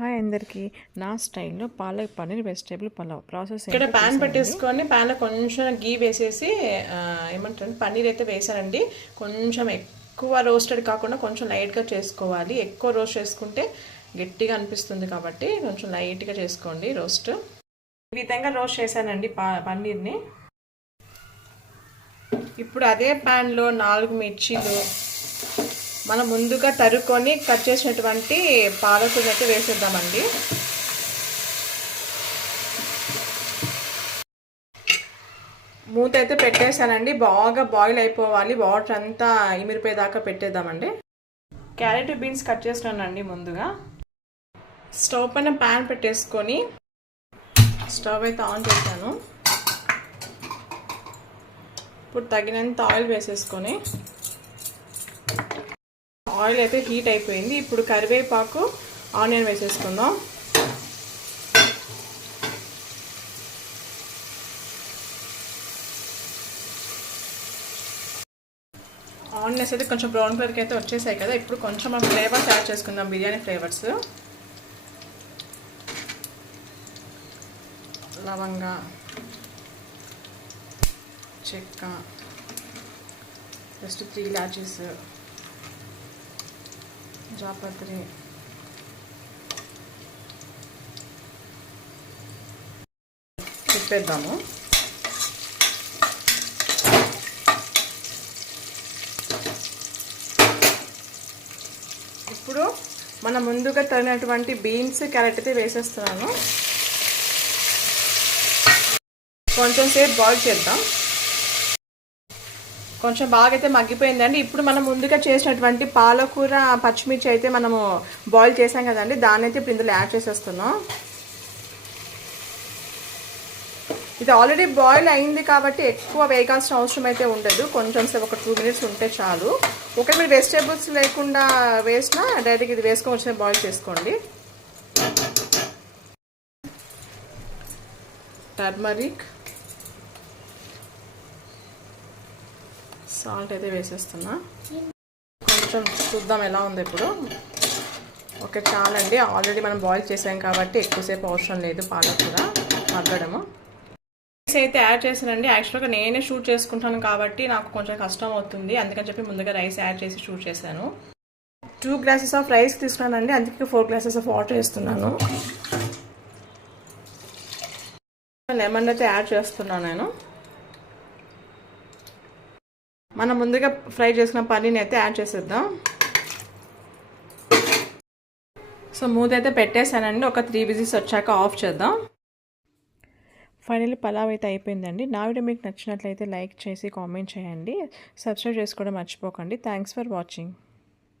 Hi అందరికీ. నా స్టైల్లో పాలక్ పన్నీర్ వెజిటేబుల్ పలావ్ ప్రాసెస్ ఇక్కడ ప్యాన్ పెట్టేసుకొని ప్యాన్లో కొంచెం గీ వేసేసి ఏమంటారు పన్నీర్ అయితే వేసానండి. కొంచెం ఎక్కువ రోస్టెడ్ కాకుండా కొంచెం లైట్గా చేసుకోవాలి. ఎక్కువ రోస్ట్ చేసుకుంటే గట్టిగా అనిపిస్తుంది కాబట్టి కొంచెం లైట్గా చేసుకోండి రోస్ట్. ఈ విధంగా రోస్ట్ చేశానండి పన్నీర్ని. ఇప్పుడు అదే ప్యాన్లో 4 మిర్చీలు మనం ముందుగా తరుక్కొని కట్ చేసినటువంటి పాలకూరని అయితే వేసేద్దామండి. మూత అయితే పెట్టేసానండి. బాగా బాయిల్ అయిపోవాలి. వాటర్ అంతా ఇమిరిపోయేదాకా పెట్టేద్దామండి. క్యారెట్ బీన్స్ కట్ చేసినానండి. ముందుగా స్టవ్ పైన ప్యాన్ పెట్టేసుకొని స్టవ్ అయితే ఆన్ చేశాను. ఇప్పుడు తగినంత ఆయిల్ వేసేసుకొని ఆయిల్ అయితే హీట్ అయిపోయింది. ఇప్పుడు కరివేపాకు ఆనియన్ వేసేసుకుందాం. ఆనియన్స్ అయితే కొంచెం బ్రౌన్ కలర్కి అయితే వచ్చేసాయి కదా. ఇప్పుడు కొంచెం మనం ఫ్లేవర్స్ యాడ్ చేసుకుందాం. బిర్యానీ ఫ్లేవర్స్, లవంగ, చెక్క, జస్ట్ 3 ఇలాచీస్, జాపత్రి, తిప్పేద్దాము. ఇప్పుడు మనం ముందుగా తరిగినటువంటి బీన్స్, క్యారెట్ అయితే వేసేస్తున్నాను. కొంచెం సేపు బాయిల్ చేద్దాం. కొంచెం బాగా అయితే మగ్గిపోయిందండి. ఇప్పుడు మనం ముందుగా చేసినటువంటి పాలకూర, పచ్చిమిర్చి అయితే మనము బాయిల్ చేసాం కదండి, దాన్ని అయితే ఇప్పుడు ఇందులో యాడ్ చేసేస్తున్నాం. ఇది ఆల్రెడీ బాయిల్ అయింది కాబట్టి ఎక్కువ వేగాల్సిన అవసరం అయితే ఉండదు. కొంచెం సేపు ఒక 2 మినిట్స్ ఉంటే చాలు. ఒకవేళ మీరు వెజిటేబుల్స్ లేకుండా వేసినా డైరెక్ట్గా ఇది వేసుకొని వచ్చి బాయిల్ చేసుకోండి. టర్మరిక్, సాల్ట్ అయితే వేసేస్తున్నా. కొంచెం చూద్దాం ఎలా ఉంది ఇప్పుడు. ఓకే, చాలండి. ఆల్రెడీ మనం బాయిల్ చేసాం కాబట్టి ఎక్కువసేపు అవసరం లేదు పాలకూర మగ్గడము. రైస్ అయితే యాడ్ చేసానండి. యాక్చువల్గా నేనే షూట్ చేసుకుంటాను కాబట్టి నాకు కొంచెం కష్టం అవుతుంది. అందుకని చెప్పి ముందుగా రైస్ యాడ్ చేసి షూట్ చేశాను. 2 గ్లాసెస్ ఆఫ్ రైస్ తీసుకున్నానండి. అందుకే 4 గ్లాసెస్ ఆఫ్ వాటర్ వేస్తున్నాను. లెమన్ అయితే యాడ్ చేస్తున్నాను నేను. మనం ముందుగా ఫ్రై చేసుకున్న పన్నీర్ని అయితే యాడ్ చేసేద్దాం. సో మూత అయితే పెట్టేసానండి. ఒక 3 విజిల్స్ వచ్చాక ఆఫ్ చేద్దాం. ఫైనల్లీ పలావ్ అయితే అయిపోయిందండి. నా వీడియో మీకు నచ్చినట్లయితే లైక్ చేసి కామెంట్ చేయండి. సబ్స్క్రైబ్ చేసుకోవడం మర్చిపోకండి. Thanks for watching.